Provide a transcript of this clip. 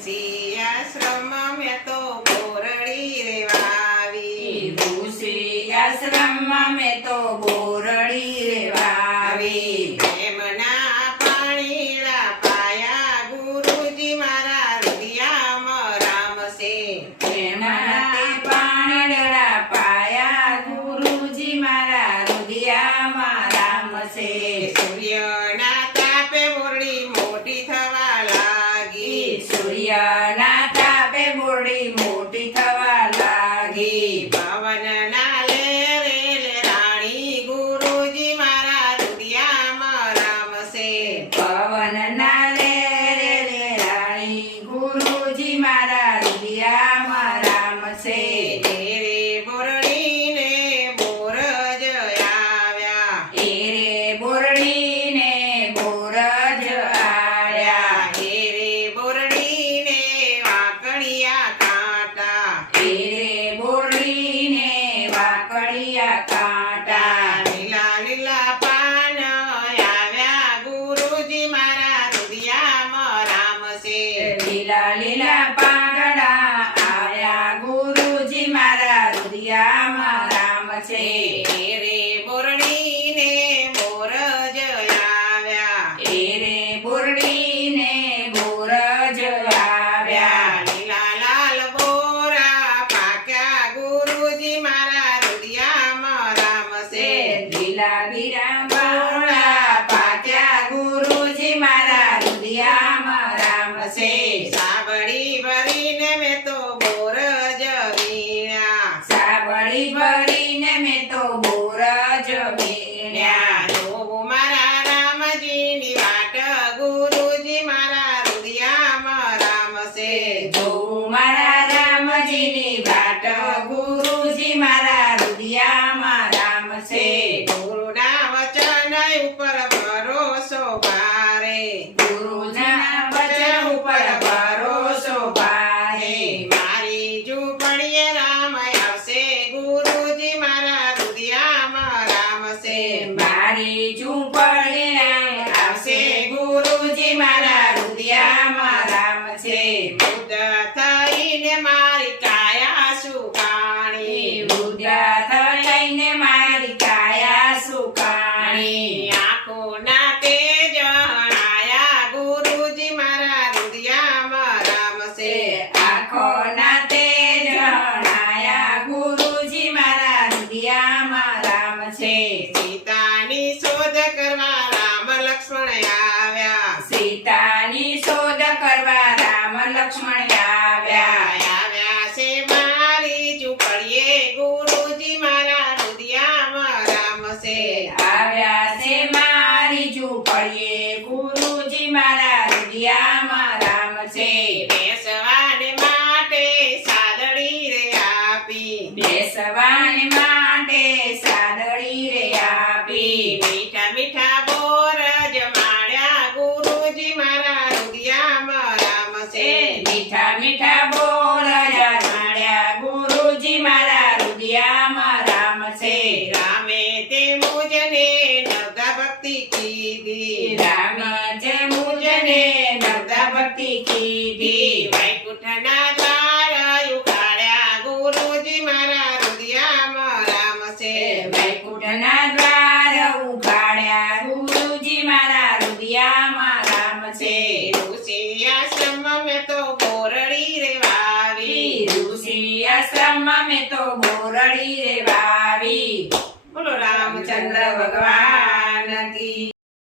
ઋષિ આશ્રમ મેં તો બોરડી રે વાવી ઋષિ આશ્રમ મેં તો બોરડી રે વાવી પ્રેમના પાણીડા પાયા ગુરુજી મારા રુધિયામાં રામશે પ્રેમના પાણીડા પાયા ગુરુજી મારા રુધિયામાં રામશે સૂર્યના તાપે બોરડી મોટી થવા લાગી સૂર્યના તાપે બોરડી મોટી થવા લાગી પવનના લેરે રાણી ગુરુજી મારા રુધિયામાં રામશે પવનના રે રાણી ગુરુજી મારા રુધિયામાં રામશે રે બોરડીને બોરજ આવ્યા એ રે બોરડીને બોરજ આવ્યા રે બોરડીને વાકડિયા કાંટા એ રે બોરડીને વાકડિયા કાંટા લીલા લીલા પાન આવ્યા ગુરુજી મારા રુધિયામાં રામશે લીલા લીલા પાંદડા આવ્યા ગુરુજી મારા રુધિયામાં રામ છે રે બોરડીને બોરજ આવ્યા એ રે બોરડીને બોરજ આવ્યા લીલા લાલ બોરા પાક્યા ગુરુજી મારા રુધિયામાં રામશે લીલા લીલા બોરડા પાક્યા ગુરુજી મારા રુધિયામાં રામ છે સાબડી ભરીને મેં તો બોરજ વીણ્યા સાબળી ભરીને મેં તો બોરજ વીણ્યા જોવું મારા રામજીની વાટ ગુરુજી મારા રુધિયામાં રામશે જોઉં મારા રામજીની વાટ ગુરુજી મારા રુધિયામાં રામ છે ગુરુના વચન ઉપર ભરોસો ભારે ગુરુના વચન ઉપર ભરોસો ભારે મારી ઝૂંપડીએ રામ આવશે ગુરુજી મારા રુધિયામાં રામશે મારી ઝૂંપડી આવશે ગુરુજી મારા રુધિયામાં રામ છે બુદ્ધ થઈને મારી કાયા સુકાણી વૃદ્ધ થઈને મારી કાયા સુકાણી આંખોના તેજ હણાયા ગુરુજી મારા રુધિયામાં રામશે આંખોના તેજ જણાયા ગુરુજી મારા રુધિયામાં રામ છે સીતાની શોધ કરવા રામ લક્ષ્મણ આવ્યા સીતાની શોધ કરવા રામ લક્ષ્મણ આવ્યા આવ્યા છે મારી ઝૂંપડીએ ગુરુજી મારા રુધિયામાં રામશે આવ્યા છે મારી ઝૂંપડીએ ગુરુજી મારા રુધિયામાં રામ છે બેસવાને માટે સાદડી રે આપી બેસવાને માટે સાદડી રે આપી મીઠા મીઠા બોર જમાડ્યા ગુરુજી મારા રુધિયામાં રામશે મીઠા મીઠા બોલ જમાડ્યા ગુરુજી મારા રુધિયામાં રામ છે રામે તે મુજને નવદા ભક્તિ કીધી રામે જે મુજને નવદા ભક્તિ કીધી વૈકુંઠના દ્વાર ઉઘાડ્યા ગુરુજી મારા રુધિયામાં રામશે વૈકુંઠના દ્વાર ઉઘાડ્યા ગુરુજી મારા રુધિયામાં રામ છે ઋષિ આશ્રમ મેં તો બોરડી રે વાવી ઋષિ આશ્રમમાં મેં તો બોરડી રે વાવી બોલો રામચંદ્ર ચંદ્ર ભગવાન કી